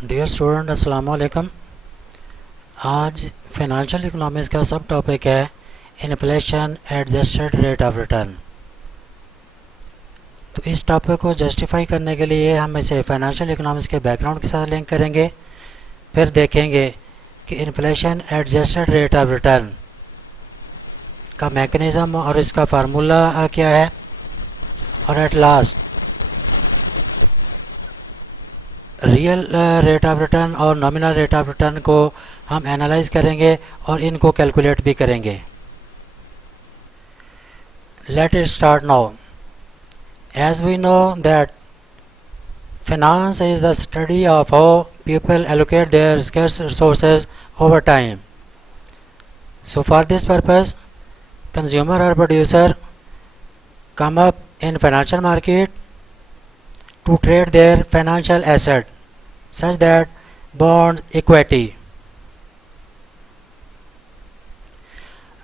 Dear student, अस्सलाम वालेकुम। आज फाइनेंशियल इकोनॉमिक्स का सब टॉपिक है inflation adjusted rate of return. तो इस टॉपिक को जस्टिफाई करने के लिए हम इसे फाइनेंशियल इकोनॉमिक्स के बैकग्राउंड के साथ लिंक करेंगे। फिर देखेंगे कि inflation adjusted rate of return का मैकेनिज़्म और इसका फार्मूला क्या है, और at last real rate of return और नॉमिनल रेट ऑफ रिटर्न को हम एनालाइज करेंगे और इनको कैलकुलेट भी करेंगे। Let it start now. As we know that finance is the study of how people allocate their scarce resources over time. So for this purpose, consumer or producer come up in financial market to trade their financial asset such that bonds, equity.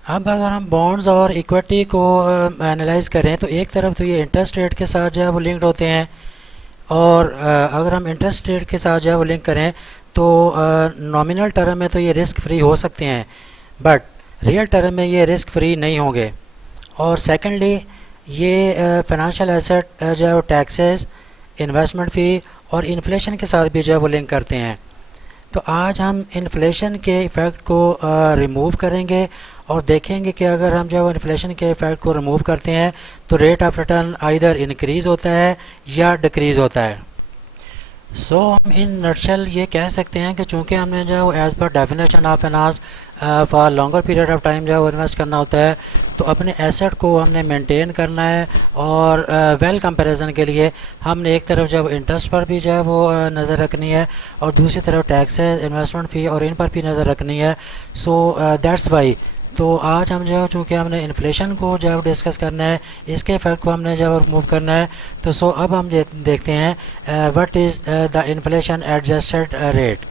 अब अगर हम bonds और equity को analyse करें तो एक तरफ तो ये इंटरेस्ट रेट के साथ जो है वो लिंक्ड होते हैं, और अगर हम इंटरेस्ट रेट के साथ जो है वो लिंक करें तो नॉमिनल टर्म में तो ये रिस्क फ्री हो सकते हैं, बट रियल टर्म में ये रिस्क फ्री नहीं होंगे। और सेकेंडली ये फाइनेंशियल एसेट जो है वो टैक्सेस, इन्वेस्टमेंट फ़ी और इन्फ्लेशन के साथ भी जो है वो लिंक करते हैं। तो आज हम इन्फ्लेशन के इफ़ेक्ट को रिमूव करेंगे और देखेंगे कि अगर हम जो है इन्फ्लेशन के इफ़ेक्ट को रिमूव करते हैं तो rate of return either increase होता है या डिक्रीज़ होता है। सो हम इन नटशेल ये कह सकते हैं कि चूँकि हमने जो है वो as per definition of finance for longer period of time जो है वो इन्वेस्ट करना होता है, तो अपने एसेट को हमने मेंटेन करना है। और वेल कंपैरिजन के लिए हमने एक तरफ जो है इंटरेस्ट पर भी जो है वो नज़र रखनी है और दूसरी तरफ टैक्सेस, इन्वेस्टमेंट फ़ी और इन पर भी नज़र रखनी है। सो दैट्स वाई तो आज हम जो है चूँकि हमने इन्फ्लेशन को जो है डिस्कस करना है, इसके इफ़ेक्ट को हमने जो है रिमूव करना है। तो सो अब हम देखते हैं what is the inflation adjusted rate.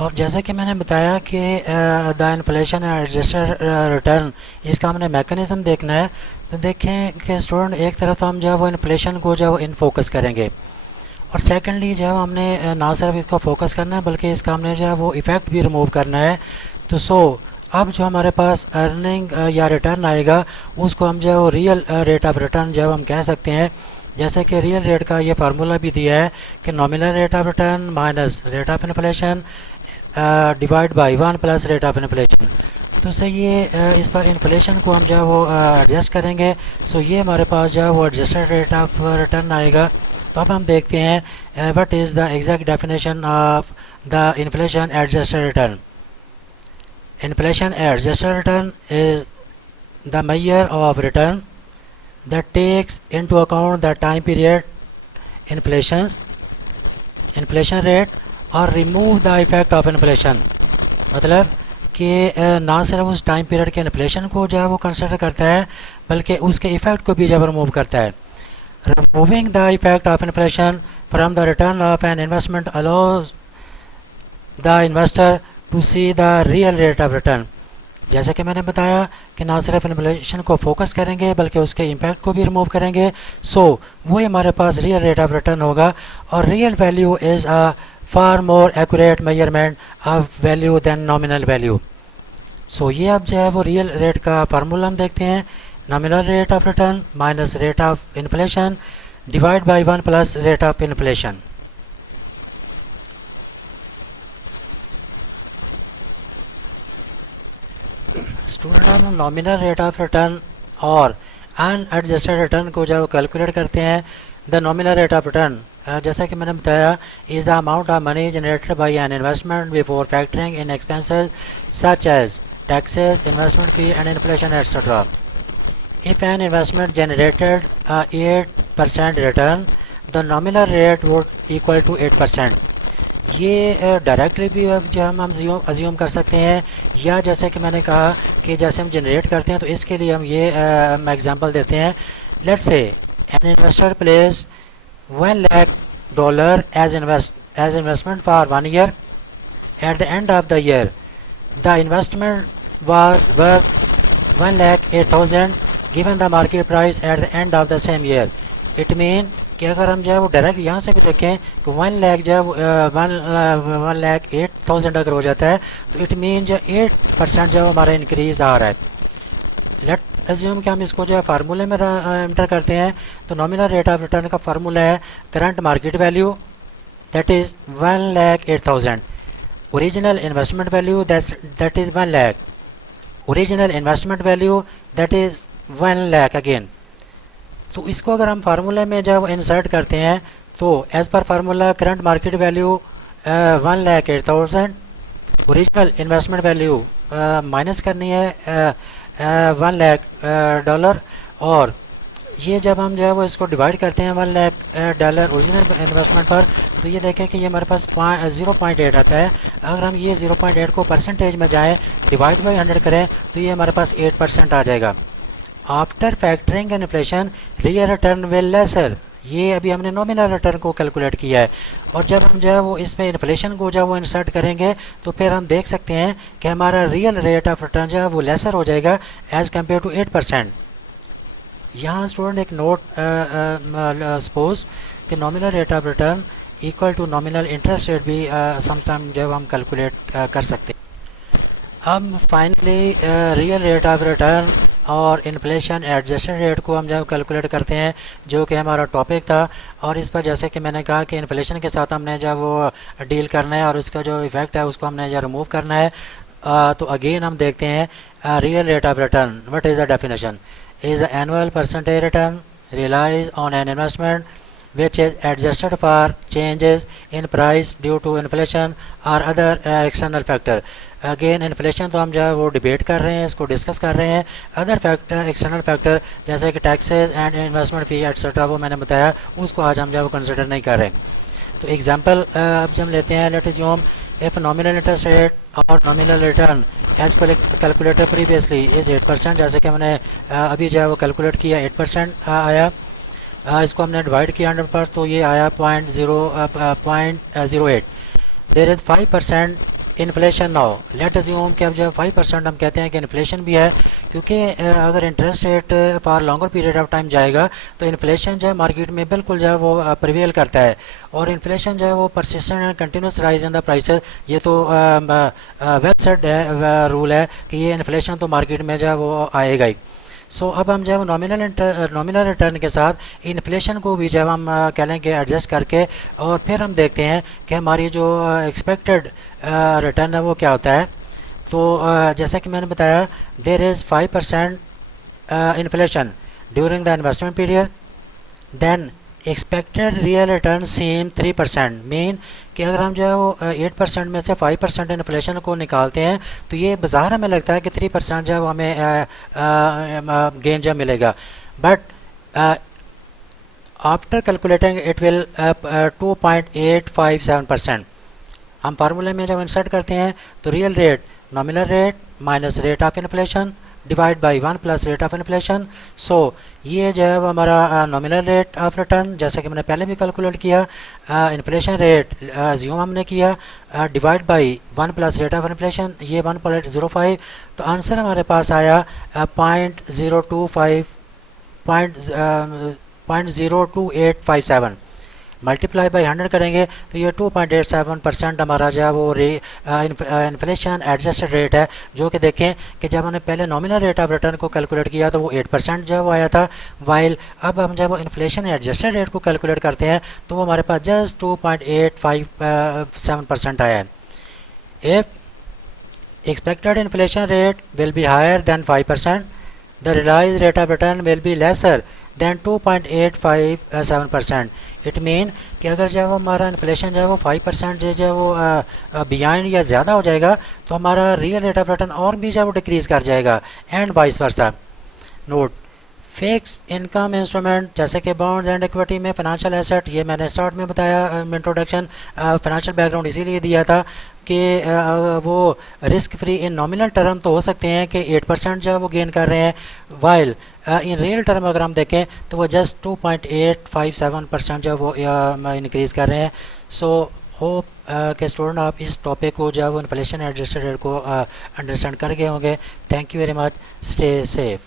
और जैसा कि मैंने बताया कि द इन्फ्लेशन एडजस्टेड रिटर्न, इसका हमने मैकेनिज़्म देखना है। तो देखें कि स्टूडेंट एक तरफ तो हम जो है वो इन्फ्लेशन को जो है वो इन फोकस करेंगे, और सेकेंडली जो है हमने ना सिर्फ इसको फोकस करना है बल्कि इसका हमने जो है वो इफ़ेक्ट भी रिमूव करना है। तो सो अब जो हमारे पास अर्निंग या रिटर्न आएगा उसको हम जो है वो रियल रेट ऑफ रिटर्न जो है हम कह सकते हैं। जैसे कि रियल रेट का ये फार्मूला भी दिया है कि nominal rate of return minus rate of inflation divide by 1 plus rate of inflation. तो से ये इस पर इन्फ्लेशन को हम जो है वो एडजस्ट करेंगे। सो ये हमारे पास जो है वो एडजस्टेड रेट ऑफ रिटर्न आएगा। तो अब हम देखते हैं what is the exact definition of the inflation adjusted return. Inflation adjusted return is the measure of return that takes into account the time period, inflation rate और remove the effect of inflation। मतलब कि ना सिर्फ उस time period के inflation को जो है वो कंसिडर करता है बल्कि उसके इफ़ेक्ट को भी जब रिमूव करता है। Removing the effect of inflation from the return of an investment allows the investor to see the real rate of return. जैसे कि मैंने बताया कि ना सिर्फ इन्फ्लेशन को फोकस करेंगे बल्कि उसके इम्पैक्ट को भी रिमूव करेंगे। सो वही हमारे पास रियल रेट ऑफ रिटर्न होगा, और real value is a far more accurate measurement of value than nominal value. So ये अब जो है वो रियल रेट का फार्मूला हम देखते हैं। Nominal rate of return minus rate of inflation divide by 1 plus rate of inflation. Student हम नॉमिनल रेट ऑफ रिटर्न और अनएडजस्टेड रिटर्न को जो कैलकुलेट करते हैं। The nominal rate of return जैसा कि मैंने बताया is the amount of money generated by an investment before factoring in expenses such as taxes, investment fee and inflation etcetera. If an investment generated 8% return, the nominal rate would equal to 8%। ये directly भी अब जो हम assume कर सकते हैं, या जैसे कि मैंने कहा कि जैसे हम जनरेट करते हैं तो इसके लिए हम ये एग्जांपल देते हैं। Let's say an investor place $1 lakh as investment for 1 year. At the end of the year, the investment was worth 1,08,000 given the market price at the end of the same year. It means कि अगर हम जो है वो direct यहाँ से भी देखें कि 1 लाख जो है 1,08,000 अगर हो जाता है तो इट मीन जो 8% जो हमारा इंक्रीज़ आ रहा है। लेट एज्यूम कि हम इसको जो है फार्मूले में एंटर करते हैं। तो नॉमिनल रेट ऑफ रिटर्न का फार्मूला है current market value that is 1,08,000, original investment value that is 1 lakh, original investment value that is 1 lakh again. तो इसको अगर हम फार्मूले में जब इंसर्ट करते हैं तो as per formula current market value 1,08,000, original investment value minus करनी है $1 लाख, और ये जब हम जो है वो इसको डिवाइड करते हैं $1 लाख ओरिजिनल इन्वेस्टमेंट पर, तो ये देखें कि ये हमारे पास 0.8 आता है। अगर हम ये 0.8 को परसेंटेज में जाएं, डिवाइड बाई 100 करें तो ये हमारे पास 8% आ जाएगा। After factoring inflation real return will lesser, ये अभी हमने नॉमिनल रिटर्न को कैलकुलेट किया है। और जब हम जो है वो इसमें इन्फ्लेशन को जब वो इंसर्ट करेंगे तो फिर हम देख सकते हैं कि हमारा रियल रेट ऑफ रिटर्न जो है वो लेसर हो जाएगा एज़ कम्पेयर टू 8%। यहाँ स्टूडेंट एक नोट सपोज कि nominal rate of return equal to nominal interest rate भी समटाइम जब हम कैलकुलेट कर सकते हैं। अब finally real rate of return और इन्फ्लेशन एडजस्टेड रेट को हम जब कैलकुलेट करते हैं, जो कि हमारा टॉपिक था। और इस पर जैसे कि मैंने कहा कि इन्फ्लेशन के साथ हमने जब वो डील करना है और इसका जो इफ़ेक्ट है उसको हमने जब रिमूव करना है। तो अगेन हम देखते हैं real rate of return, what is the definition, is the annual percentage return relies on an investment which is adjusted for changes in price due to inflation or other external factor। Again inflation तो हम जो है वो debate कर रहे हैं, इसको discuss कर रहे हैं। अदर फैक्टर एक्सटर्नल फैक्टर जैसे कि taxes and investment fee etcetera वो मैंने बताया, उसको आज हम जो है वो कंसिडर नहीं कर रहे। तो एग्जांपल अब जब हम लेते हैं, let assume if nominal interest rate और nominal return as calculator previously is 8%, जैसे कि हमने अभी जो है वो कैलकुलेट किया 8% आया। इसको हमने डिवाइड किया 100 पर तो ये आया 0.08। There is 5% inflation now, let assume कि अब जब 5% हम कहते हैं कि इन्फ्लेशन भी है, क्योंकि अगर interest rate for longer period of time जाएगा तो इन्फ्लेशन जो है मार्केट में बिल्कुल जो है वो प्रिवेल करता है। और इन्फ्लेशन जो है वो persistent and continuous rise in the prices, ये तो वेल सेट रूल है कि ये इन्फ्लेशन तो मार्केट में जो है वो आएगा ही। सो अब हम जो है नॉमिनल रिटर्न के साथ इन्फ्लेशन को भी जब हम कह लें कि एडजस्ट करके और फिर हम देखते हैं कि हमारी जो एक्सपेक्टेड रिटर्न है वो क्या होता है। तो जैसा कि मैंने बताया, there is 5% inflation during the investment period, then expected real return same 3%। Mean कि अगर हम जो है वो 8% में से 5% इन्फ्लेशन को निकालते हैं तो ये बाज़ार हमें लगता है कि 3% जो है वो हमें गेन जो मिलेगा, but after calculating it will 2.857%। हम फार्मूले में जब इंसर्ट करते हैं तो real rate nominal rate minus rate of inflation divide by 1 plus rate of inflation. So ये जो है वो हमारा नॉमिनल रेट ऑफ रिटर्न, जैसा कि मैंने पहले भी कैलकुलेट किया, इन्फ्लेशन रेट ज़्यूम हमने किया divide by 1 plus rate of inflation, ये 1.05। तो आंसर हमारे पास आया 0.02857, मल्टीप्लाई बाई 100 करेंगे तो ये 2.87% हमारा जो है वो इन्फ्लेशन एडजस्टेड रेट है। जो कि देखें कि जब हमने पहले नॉमिनल रेट ऑफ रिटर्न को कैलकुलेट किया तो वो 8% जो है वो आया था, वाइल अब हम जब इन्फ्लेशन एडजस्टेड रेट को कैलकुलेट करते हैं तो वो हमारे पास जस्ट 2.857% आया है। If expected inflation rate will be higher than 5%, the realized rate of return will be lesser than 2.857%। It mean कि अगर जो है वो हमारा इन्फ्लेशन जो है वो 5% जो है वो बिहाइंड या ज़्यादा हो जाएगा तो हमारा रियल रेट ऑफ रिटर्न और भी जो है वो डिक्रीज़ कर जाएगा, and vice versa. Note, fix income instrument जैसे कि बॉन्ड्स एंड इक्विटी में फ़ाइनेंशियल एसेट, ये मैंने स्टार्ट में बताया इंट्रोडक्शन, फाइनेंशियल बैकग्राउंड इसीलिए दिया था कि वो risk free in nominal term तो हो सकते हैं कि 8% जो है वो गेन कर रहे हैं, वाइल इन रियल टर्म अगर हम देखें तो वो जस्ट 2.857% जो है वो इंक्रीज़ कर रहे हैं। सो होप के स्टूडेंट आप इस टॉपिक को जो है वो इन्फ्लेशन एडजस्टेड रेट को अंडरस्टैंड कर गए होंगे। Thank you very much, stay safe.